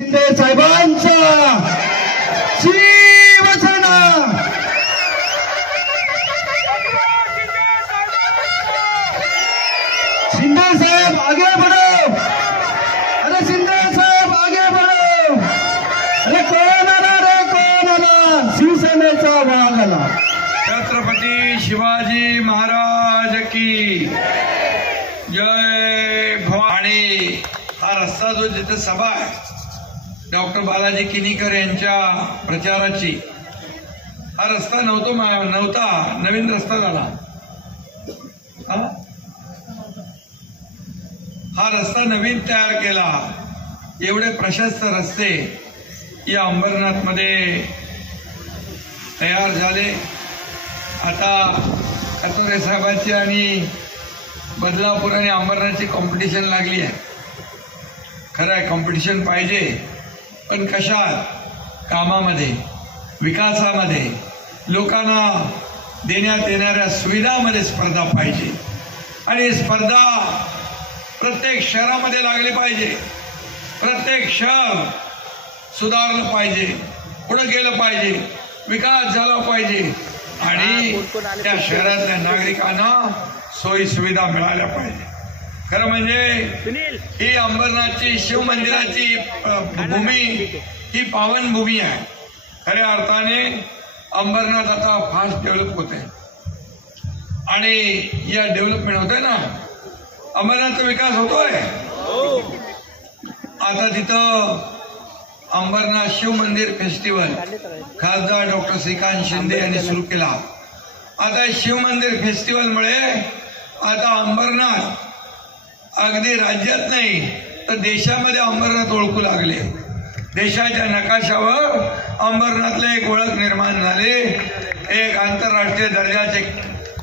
शिंदे साहेबांचा शिवसेना शिंदे साहेब आगे बढ़ो। अरे शिंदे साहेब आगे बढ़ो। अरे कोण आला रे कोण आला? शिवसेनेचा वाघ आला। छत्रपती शिवाजी महाराज की जय भवानी। हा रस्ता जो जिथे सभा आहे डॉक्टर बालाजी किनीकर यांच्या प्रचाराची, हा रस्ता नव्हता, नवीन रस्ता झाला। हा रस्ता नवीन तयार केला। एवढे प्रशस्त रस्ते या अंबरनाथ मध्ये तयार झाले। आता कतोरे साहेबांची आणि बदलापूर आणि अंबरनाथची कॉम्पिटिशन लागली आहे। खरं आहे, कॉम्पिटिशन पाहिजे, पण कशात? कामामध्ये, विकासामध्ये, लोकांना देण्यात येणाऱ्या सुविधांमध्ये स्पर्धा पाहिजे। आणि स्पर्धा प्रत्येक शहरामध्ये लागली पाहिजे। प्रत्येक शहर सुधारलं पाहिजे, पुढे गेलं पाहिजे, विकास झाला पाहिजे आणि त्या शहरातल्या नागरिकांना सोयी सुविधा मिळाल्या पाहिजे। खरं म्हणजे ही अंबरनाथची शिव मंदिराची भूमी ही पावन भूमी आहे। खऱ्या अर्थाने अंबरनाथ आता फास्ट डेव्हलप होत आहे आणि या डेव्हलपमेंट होत आहे ना, अंबरनाथचा विकास होतोय। आता तिथं अंबरनाथ शिव मंदिर फेस्टिवल खासदार डॉक्टर श्रीकांत शिंदे यांनी सुरू केला। आता शिव मंदिर फेस्टिवलमुळे आता अंबरनाथ अगदी राज्यात नाही तर देशामध्ये अंबरनाथ ओळखू लागले। देशाच्या नकाशावर अंबरनाथला एक ओळख निर्माण झाली। एक आंतरराष्ट्रीय दर्जाचे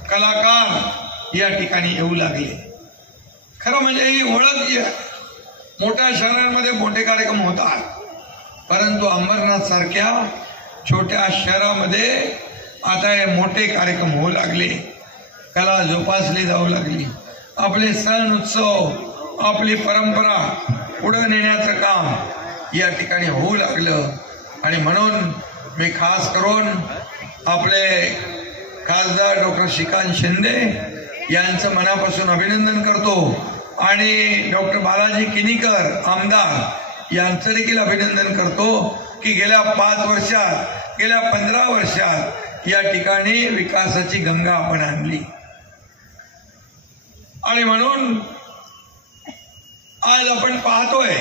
कलाकार या ठिकाणी येऊ लागले। खरं म्हणजे ही ओळख जी आहे, मोठ्या शहरांमध्ये मोठे कार्यक्रम होतात, परंतु अंबरनाथ सारख्या छोट्या शहरामध्ये आता हे मोठे कार्यक्रम होऊ लागले। कला जोपासली जाऊ लागली। आपले सण उत्सव, आपली परंपरा पुढे नेण्याचं काम या ठिकाणी होऊ लागलं। आणि म्हणून मी खास करून आपले खासदार डॉक्टर श्रीकांत शिंदे यांचं मनापासून अभिनंदन करतो आणि डॉक्टर बालाजी किनीकर आमदार यांचं देखील अभिनंदन करतो की गेल्या 5 वर्षात, गेल्या 15 वर्षात या ठिकाणी विकासाची गंगा आपण आणली। आणि म्हणून आज आपण पाहतोय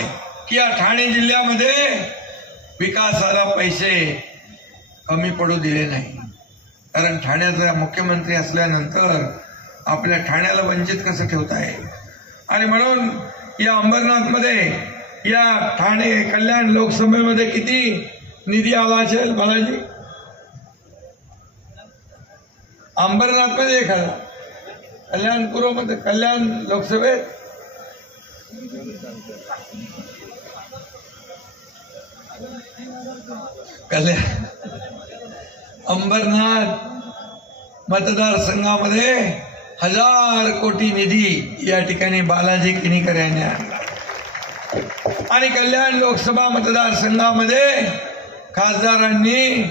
की या ठाणे जिल्ह्यामध्ये विकासाला पैसे कमी पडू दिले नाही। कारण ठाण्याचा मुख्यमंत्री असल्यानंतर आपल्या ठाण्याला वंचित कसं ठेवता येईल। आणि म्हणून या अंबरनाथमध्ये, या ठाणे कल्याण लोकसभेमध्ये किती निधी आला असेल बालाजी? अंबरनाथमध्ये 1,000, कल्याणपूर्वमध्ये, कल्याण लोकसभेत अंबरनाथ मतदारसंघामध्ये 1000 कोटी निधी या ठिकाणी बालाजी किनीकर यांनी आणला। आणि कल्याण लोकसभा मतदारसंघामध्ये खासदारांनी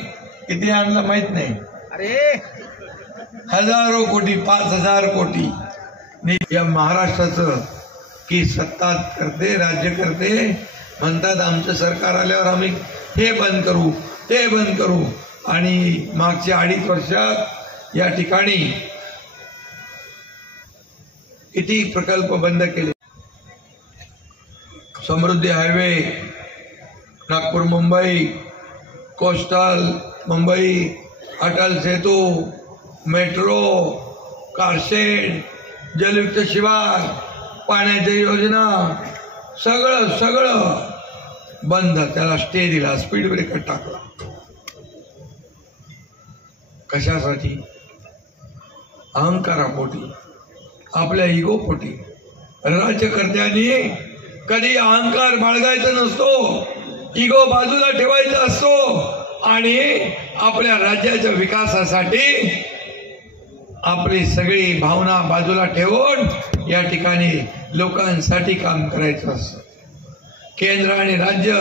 किती आणलं माहित नाही, हजारो कोटी, 5000 कोटी या महाराष्ट्राचं की सत्ता करते, राज्य करते, म्हणतात आमचं सरकार आल्यावर आम्ही हे बंद करू, ते बंद करू। आणि मागच्या 2.5 वर्षात या ठिकाणी किती प्रकल्प बंद केले। समृद्धी highway, Nagpur Mumbai, coastal Mumbai, Atal Setu, metro, car shed, जलयुक्त शिवार, पाण्याच्या योजना, सगळं बंद। त्याला स्टे दिला, स्पीड ब्रेकर टाकला। कशासाठी? अहंकारापोटी, आपल्या इगो पोटी। राज्यकर्त्यांनी कधी अहंकार बाळगायचा नसतो, इगो बाजूला ठेवायचा असतो आणि आपल्या राज्याच्या विकासासाठी आपली सगळी भावना बाजूला ठेवून या ठिकाणी लोकांसाठी काम करायचं असतं। केंद्र आणि राज्य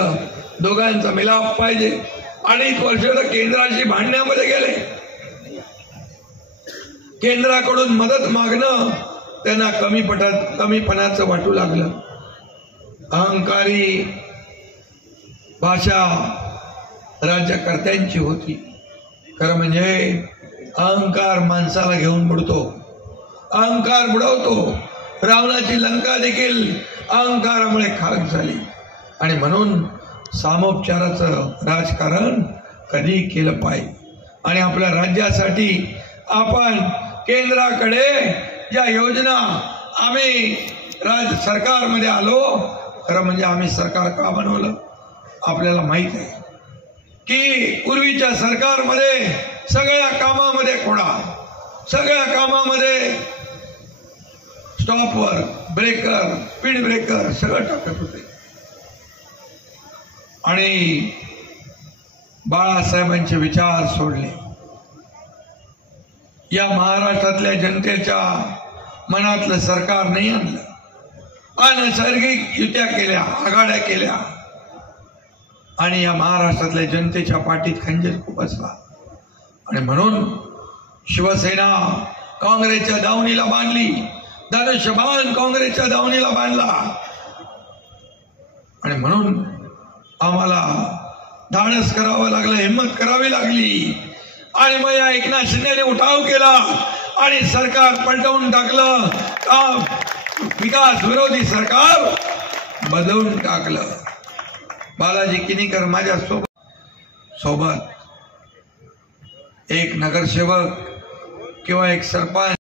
दोघांचा मिलाप पाहिजे. अनेक वर्ष तर केंद्राशी भांडण्यामध्ये गेले. केंद्राकडून मदत मागणं त्यांना कमीपणाचं वाटू लागलं. अहंकारी भाषा राज्यकर्त्यांची होती. खरं म्हणजे अहंकार माणसाला घेऊन बुडतो, अहंकार बुडवतो. रावणाची लंका देखील अहंकारामुळे खाक झाली. आणि म्हणून सामोपचाराचं राजकारण कधी केलं पाहिजे. आणि आपल्या राज्यासाठी आपण केंद्राकडे ज्या योजना आम्ही सरकारमध्ये आलो, खरं म्हणजे आम्ही सरकार का बनवलं आपल्याला माहित आहे की पूर्वीच्या सरकारमध्ये सगळ्या कामामध्ये खोडा, सगळ्या कामामध्ये स्टॉपवर ब्रेकर, स्पीड ब्रेकर सगळं टाकत होते. आणि बाळासाहेबांचे विचार सोडले. या महाराष्ट्रातल्या जनतेच्या मनातलं सरकार नाही आणलं. अनैसर्गिक युत्या केल्या, आघाड्या केल्या आणि या महाराष्ट्रातल्या जनतेच्या पाठीत खंजीर खुपसला. आणि म्हणून शिवसेना काँग्रेसच्या दावणीला बांधली, धनुष्यबाण काँग्रेसच्या दावणीला बांधला. आणि म्हणून आम्हाला धाडस करावं लागलं, हिंमत करावी लागली. आणि मग या एकनाथ शिंदेने उठाव केला आणि सरकार पलटवून टाकलं. विकास विरोधी सरकार बदलून टाकलं. बालाजी किनीकर माझ्या सोबत एक नगरसेवक किंवा एक सरपंच